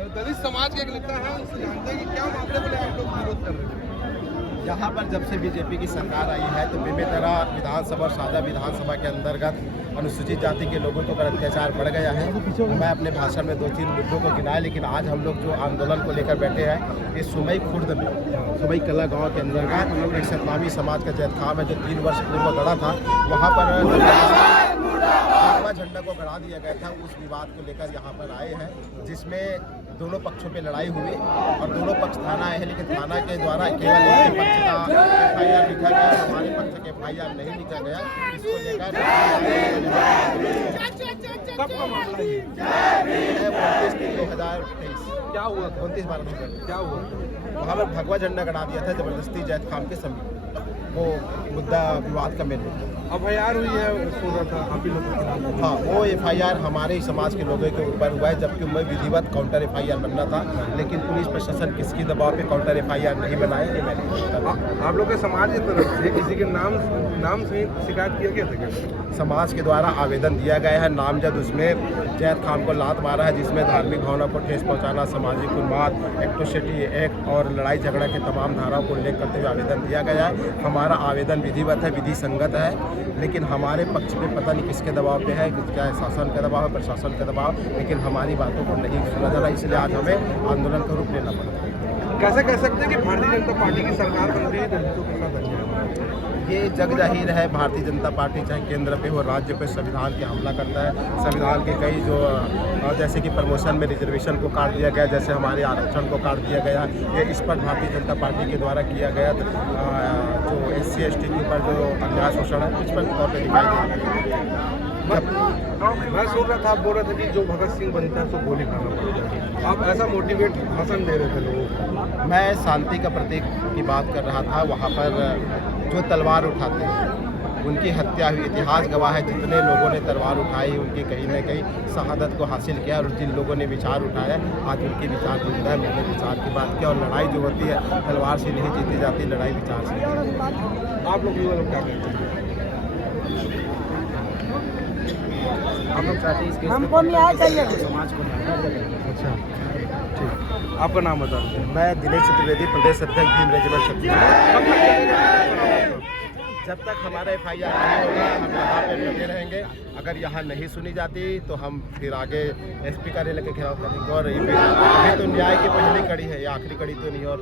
दलित समाज के एक नेता है, उससे जानते हैं कि क्या मामले को लेकर आप लोग विरोध कर रहे हैं। यहाँ पर जब से बीजेपी की सरकार आई है तो बेमेतरा विधानसभा और सादा विधानसभा के अंतर्गत अनुसूचित जाति के लोगों के ऊपर अत्याचार बढ़ गया है। मैं अपने भाषण में 2-3 मुद्दों को गिनाया, लेकिन आज हम लोग जो आंदोलन को लेकर बैठे हैं, इस सुमई खुर्द में सुमई कला गांव के अंतर्गत एक सतनामी समाज का जैतखाम है जो 3 वर्ष पूर्व गढ़ा था। वहाँ पर झंडा को गड़ा दिया गया था। उस विवाद को लेकर यहाँ पर आए हैं, जिसमें दोनों पक्षों पे लड़ाई हुई और दोनों पक्ष थाना आए हैं, लेकिन थाना के द्वारा केवल एक पक्ष का FIR लिखा गया, हमारे पक्ष के FIR नहीं लिखा गया। इसको लेकर 29/3/2023 क्या हुआ था? 29/12 क्या हुआ? वहाँ पर भगवा झंडा गड़ा दिया था जबरदस्ती जैतखाम के समीप। वो मुद्दा विवाद का मेन मुद्दा FIR हुई है, सुन रहा था आप ही लोगों के खिलाफ। हाँ, वो FIR हमारे ही समाज के लोगों के ऊपर हुआ है, जबकि मैं विधिवत काउंटर FIR बनना था, लेकिन पुलिस प्रशासन किसकी दबाव पे काउंटर FIR नहीं बनाया। ये मैंने आप लोग के समाज की तरफ से किसी के नाम सहित शिकायत किया गया था क्या? समाज के द्वारा आवेदन दिया गया है, नामजद उसमें जैद खान को लात मारा है, जिसमें धार्मिक भावना को ठेस पहुंचाना, सामाजिक उन्माद, एट्रोसिटी एक्ट और लड़ाई झगड़ा के तमाम धाराओं को उल्लेख करते हुए आवेदन दिया गया है। हमारा आवेदन विधिवत है, विधि संगत है, लेकिन हमारे पक्ष पे पता नहीं किसके दबाव पे है, क्या शासन का दबाव है, प्रशासन का दबाव, लेकिन हमारी बातों को नहीं सुना जा रहा, इसलिए आज हमें आंदोलन का रूप लेना पड़ा। कैसे कह सकते हैं कि भारतीय जनता पार्टी की सरकार बन रही है दलितों के साथ अन्याय? ये जग जाहिर है, भारतीय जनता पार्टी चाहे केंद्र पे हो राज्य पे संविधान के हमला करता है। संविधान के कई जो जैसे कि प्रमोशन में रिजर्वेशन को काट दिया गया, जैसे हमारे आरक्षण को काट दिया गया, ये इस पर भारतीय जनता पार्टी के द्वारा किया गया जो SC ST के ऊपर जो अन्याय शोषण है, इस पर तौर पर दिखाई दिया। मैं सुन रहा था, आप बोल रहे थे कि जो भगत सिंह बनता है तो गोली खाना पड़ता है, आप ऐसा मोटिवेट भाषण दे रहे थे लोगों को। मैं शांति का प्रतीक की बात कर रहा था। वहाँ पर जो तलवार उठाते हैं उनकी हत्या हुई, इतिहास गवाह है, जितने लोगों ने तलवार उठाई उनकी कहीं न कहीं शहादत को हासिल किया, और जिन लोगों ने विचार उठाया आज उनके विचार जिंदा है। मैंने विचार की बात की, और लड़ाई जो होती है तलवार से नहीं जीती जाती, लड़ाई विचार से। आप लोग क्या कहते हैं? हम लोग चाहते हैं हमको न्याय चाहिए, समाज को न्याय। अच्छा, ठीक। आपका नाम बता दीजिए। मैं दिनेश चतुर्वेदी, प्रदेश अध्यक्ष भीम रेजिमेंट छत्तीसगढ़। जब तक हमारा FIR नहीं होगा हम यहाँ पे डटे रहेंगे। अगर यहाँ नहीं सुनी जाती तो हम फिर आगे SP कार्यालय के खिलाफ करेंगे। और ये तो न्याय की पहली कड़ी है, ये आखिरी कड़ी तो नहीं। और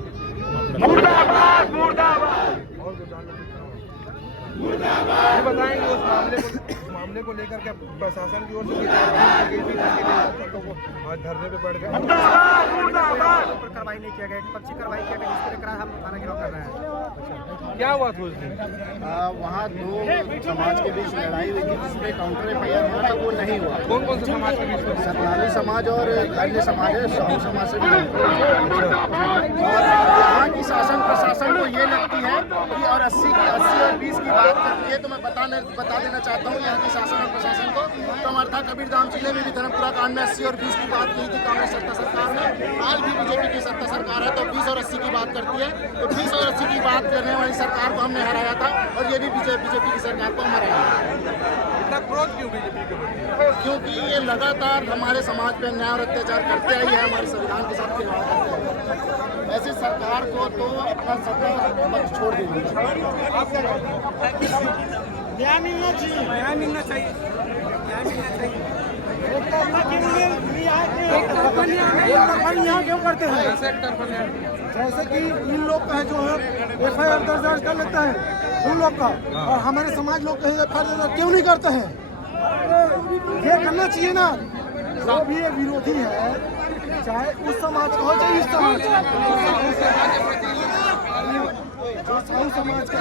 बताएंगे उस मामले को लेकर के प्रशासन की ओर से धरने पे बैठ गए, कार्रवाई नहीं किया गया, पक्षी कार्रवाई किया गया, जिसके लेकर हम थाना घेराव कर रहे हैं। क्या हुआ था उस दिन? वहाँ दो समाज के बीच लड़ाई हुई थी, जिसमें काउंटर FIR हुआ था, वो नहीं हुआ। कौन कौन से समाज के बीच? सतनामी समाज और अन्य समाज है, साहू समाज से भी। और यहाँ की शासन प्रशासन को ये लगती है कि और 80 और 20 की बात करती है, तो मैं बता देना चाहता हूँ यहाँ की शासन और प्रशासन को। तो अमरथा कबीरधाम जिले में भी धर्मपुरा कांड में 80 और 20 की बात की थी कांग्रेस सत्ता सरकार ने। आज भी BJP की सत्ता सरकार है तो 20 और 80 की बात करती है। तो 20 और 80 की बात करने वाली सरकार को हमने हराया था, और ये भी BJP की सरकार को हम हराया। इतना क्रोध क्यों BJP के प्रति? क्योंकि ये लगातार हमारे समाज पर अन्याय और अत्याचार करते आई है, हमारे संविधान के साथ खिलवाड़ करते हैं। ऐसी सरकार को तो अपना सत्ता पक्ष छोड़ देना चाहिए। न्याय मिलना चाहिए, न्याय मिलना चाहिए, न्याय मिलना चाहिए। यहाँ क्यों करते हैं? जैसे कि इन लोग का जो है FIR दर्ज कर लेता है उन लोग का, और हमारे समाज लोग का FIR क्यों नहीं करते हैं? ये करना चाहिए ना। जो भी ये विरोधी है, चाहे उस समाज का हो चाहे इस समाज का, जो साहू समाज का